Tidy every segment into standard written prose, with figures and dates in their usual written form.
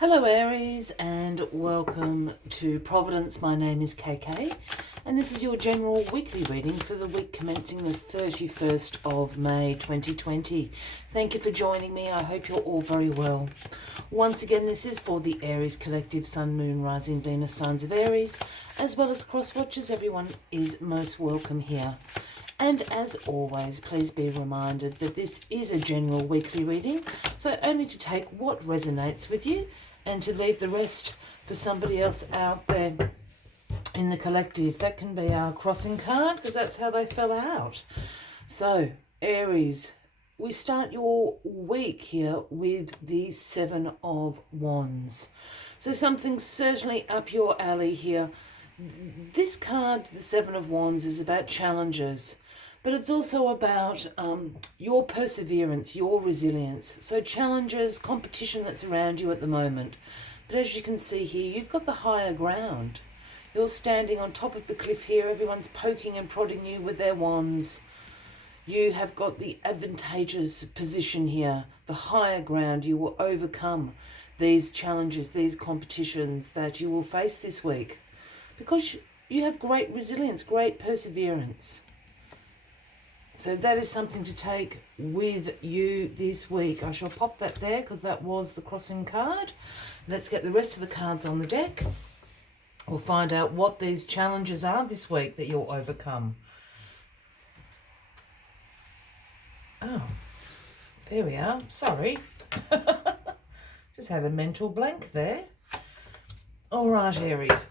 Hello Aries and welcome to Providence. My name is KK and this is your general weekly reading for the week commencing the 31st of May 2020. Thank you for joining me. I hope you're all very well. Once again, this is for the Aries Collective Sun, Moon, Rising, Venus signs of Aries, as well as cross watchers. Everyone is most welcome here. And as always, please be reminded that this is a general weekly reading, so only to take what resonates with you and to leave the rest for somebody else out there in the collective. That can be our crossing card because that's how they fell out. So, Aries, we start your week here with the Seven of Wands. So something's certainly up your alley here. This card, the Seven of Wands, is about challenges, but it's also about your perseverance, your resilience. So challenges, competition that's around you at the moment. But as you can see here, you've got the higher ground. You're standing on top of the cliff here. Everyone's poking and prodding you with their wands. You have got the advantageous position here, the higher ground. You will overcome these challenges, these competitions that you will face this week, because you have great resilience, great perseverance. So that is something to take with you this week. I shall pop that there because that was the crossing card. Let's get the rest of the cards on the deck. We'll find out what these challenges are this week that you'll overcome. Oh, there we are. Sorry. Just had a mental blank there. All right, Aries.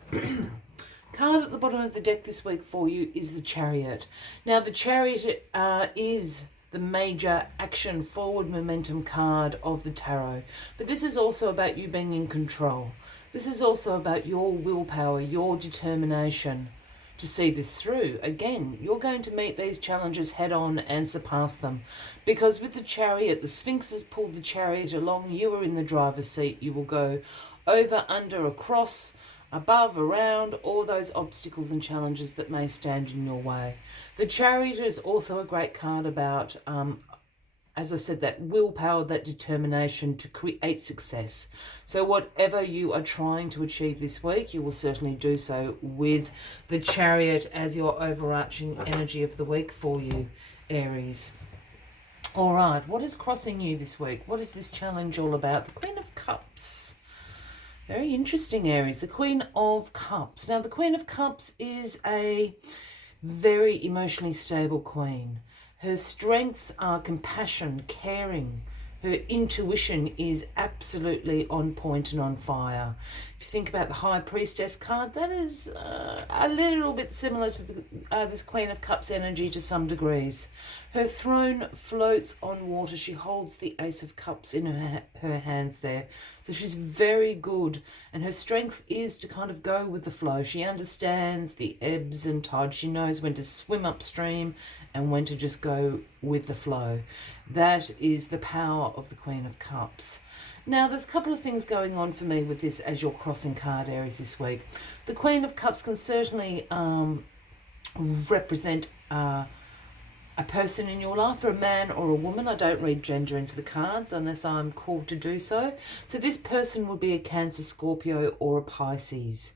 Card at the bottom of the deck this week for you is the Chariot. Now, the Chariot is the major action forward momentum card of the tarot. But this is also about you being in control. This is also about your willpower, your determination to see this through. Again, you're going to meet these challenges head on and surpass them. Because with the Chariot, the Sphinx has pulled the Chariot along. You are in the driver's seat. You will go over, under, across, above, around, all those obstacles and challenges that may stand in your way. The Chariot is also a great card about, as I said, that willpower, that determination to create success. So whatever you are trying to achieve this week, you will certainly do so with the Chariot as your overarching energy of the week for you, Aries. All right, what is crossing you this week? What is this challenge all about? The Queen of Cups. Very interesting, Aries. The Queen of Cups. Now, the Queen of Cups is a very emotionally stable queen. Her strengths are compassion, caring. Her intuition is absolutely on point and on fire. If you think about the High Priestess card, that is a little bit similar to this Queen of Cups energy to some degrees. Her throne floats on water. She holds the Ace of Cups in her hands there. So she's very good. And her strength is to kind of go with the flow. She understands the ebbs and tides. She knows when to swim upstream and when to just go with the flow. That is the power of the Queen of Cups. Now, there's a couple of things going on for me with this as your crossing card, Aries, this week. The Queen of Cups can certainly represent a person in your life, or a man or a woman. I don't read gender into the cards unless I'm called to do so. So this person would be a Cancer, Scorpio, or a Pisces.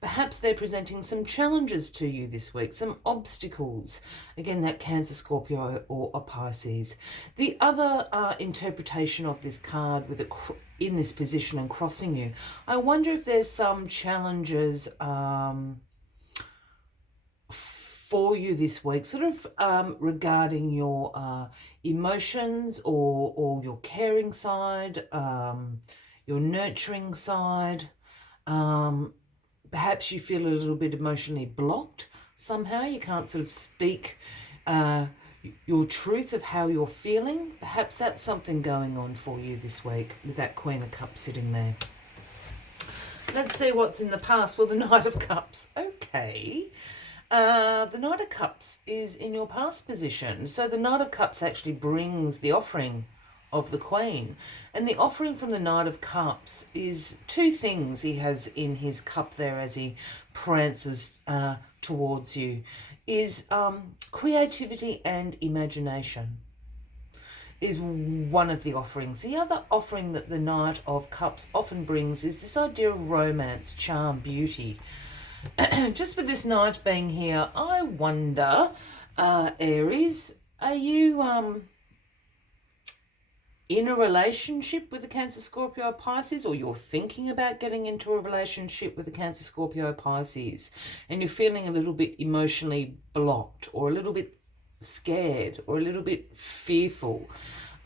Perhaps they're presenting some challenges to you this week, some obstacles. Again, that Cancer, Scorpio, or a Pisces. The other interpretation of this card with it in this position and crossing you, I wonder if there's some challenges for you this week, sort of regarding your emotions or your caring side, your nurturing side. Perhaps you feel a little bit emotionally blocked somehow. You can't sort of speak your truth of how you're feeling. Perhaps that's something going on for you this week with that Queen of Cups sitting there. Let's see what's in the past. Well, the Knight of Cups. Okay. The Knight of Cups is in your past position. So the Knight of Cups actually brings the offering of the Queen. And the offering from the Knight of Cups is two things he has in his cup there as he prances towards you, is creativity and imagination. is one of the offerings. The other offering that the Knight of Cups often brings is this idea of romance, charm, beauty. Just with this Knight being here, I wonder, Aries, are you in a relationship with a Cancer, Scorpio, Pisces, or you're thinking about getting into a relationship with a Cancer, Scorpio, Pisces, and you're feeling a little bit emotionally blocked or a little bit scared or a little bit fearful.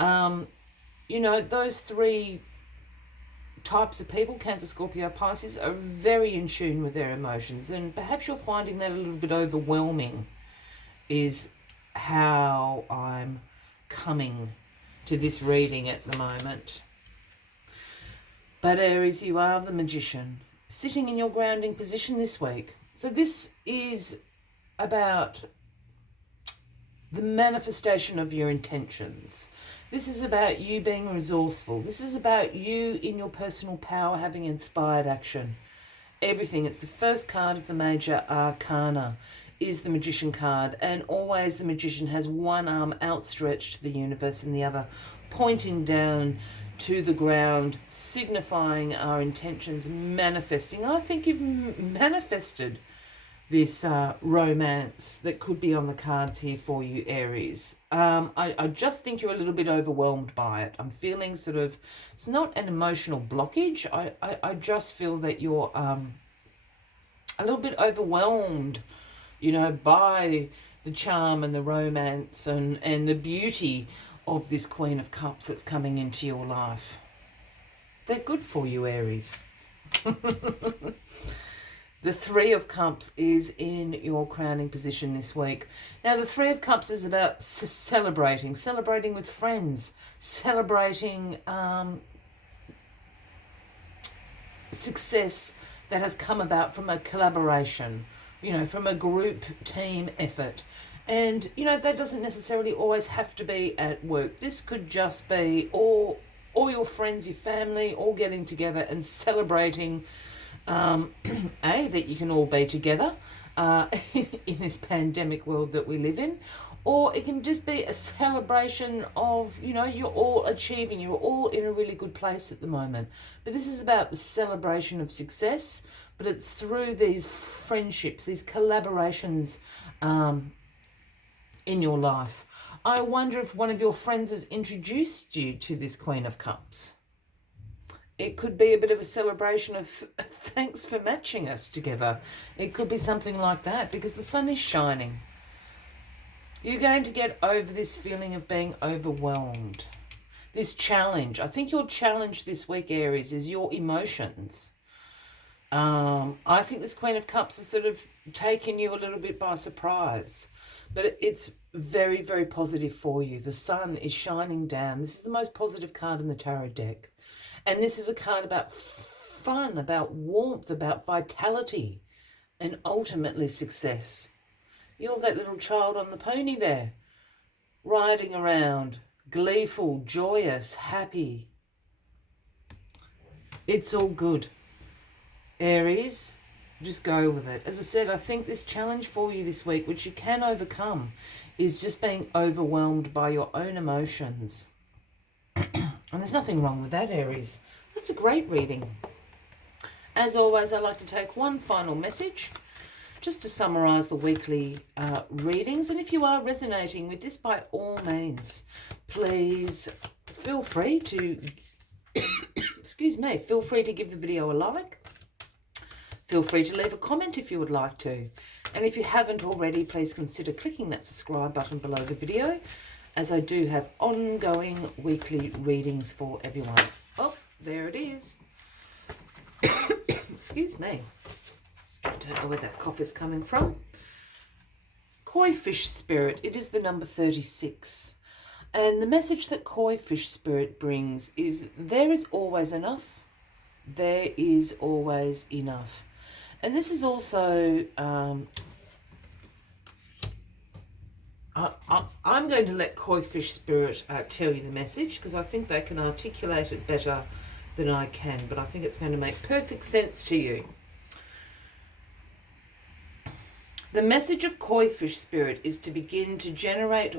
You know, those three types of people, Cancer, Scorpio, Pisces, are very in tune with their emotions, and perhaps you're finding that a little bit overwhelming is how I'm coming to this reading at the moment. But Aries, you are the Magician, sitting in your grounding position this week. So this is about the manifestation of your intentions. This is about you being resourceful. This is about you in your personal power having inspired action. Everything. It's the first card of the major arcana is the Magician card, and always the Magician has one arm outstretched to the universe and the other pointing down to the ground, signifying our intentions, manifesting. I think you've manifested this romance that could be on the cards here for you, Aries. I just think you're a little bit overwhelmed by it. I'm feeling sort of, it's not an emotional blockage. I just feel that you're a little bit overwhelmed, you know, by the charm and the romance and the beauty of this Queen of Cups that's coming into your life. They're good for you, Aries. The Three of Cups is in your crowning position this week. Now, the Three of Cups is about celebrating with friends, celebrating success that has come about from a collaboration, you know, from a group team effort. And, you know, that doesn't necessarily always have to be at work. This could just be all your friends, your family, all getting together and celebrating that you can all be together in this pandemic world that we live in, or it can just be a celebration of, you know, you're all achieving, you're all in a really good place at the moment. But this is about the celebration of success, but it's through these friendships, these collaborations in your life. I wonder if one of your friends has introduced you to this Queen of Cups. It could be a bit of a celebration of thanks for matching us together. It could be something like that because the sun is shining. You're going to get over this feeling of being overwhelmed. This challenge. I think your challenge this week, Aries, is your emotions. I think this Queen of Cups has sort of taken you a little bit by surprise. But it's very, very positive for you. The sun is shining down. This is the most positive card in the tarot deck. And this is a card about fun, about warmth, about vitality, and ultimately success. You're that little child on the pony there, riding around, gleeful, joyous, happy. It's all good. Aries, just go with it. As I said, I think this challenge for you this week, which you can overcome, is just being overwhelmed by your own emotions. And there's nothing wrong with that, Aries. That's a great reading. As always, I like to take one final message just to summarise the weekly readings. And if you are resonating with this, by all means, please feel free to, feel free to give the video a like. Feel free to leave a comment if you would like to. And if you haven't already, please consider clicking that subscribe button below the video, as I do have ongoing weekly readings for everyone. Oh, there it is. Excuse me. I don't know where that cough is coming from. Koi Fish Spirit. It is the number 36. And the message that Koi Fish Spirit brings is there is always enough. There is always enough. And this is also... I'm going to let Koi Fish Spirit tell you the message, because I think they can articulate it better than I can, but I think it's going to make perfect sense to you. The message of koi fish spirit is to begin to generate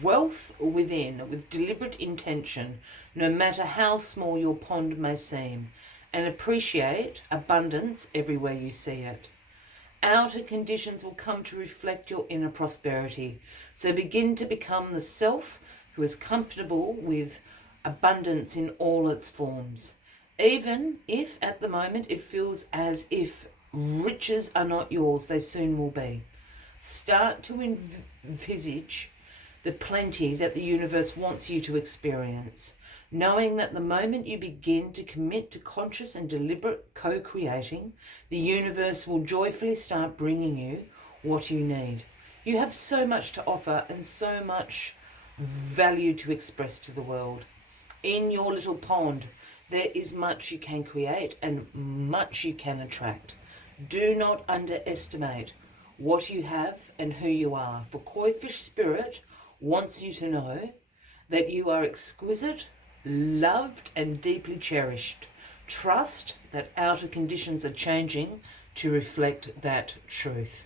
wealth within with deliberate intention, no matter how small your pond may seem, and appreciate abundance everywhere you see it. Outer conditions will come to reflect your inner prosperity, so begin to become the self who is comfortable with abundance in all its forms. Even if at the moment it feels as if riches are not yours, they soon will be. Start to envisage the plenty that the universe wants you to experience, knowing that the moment you begin to commit to conscious and deliberate co-creating, the universe will joyfully start bringing you what you need. You have so much to offer and so much value to express to the world. In your little pond, there is much you can create and much you can attract. Do not underestimate what you have and who you are, for koi fish spirit wants you to know that you are exquisite, loved and deeply cherished. Trust that outer conditions are changing to reflect that truth.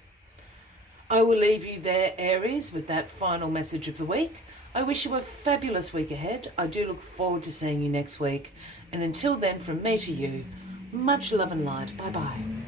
I will leave you there, Aries, with that final message of the week. I wish you a fabulous week ahead. I do look forward to seeing you next week. And until then, from me to you, much love and light. Bye-bye.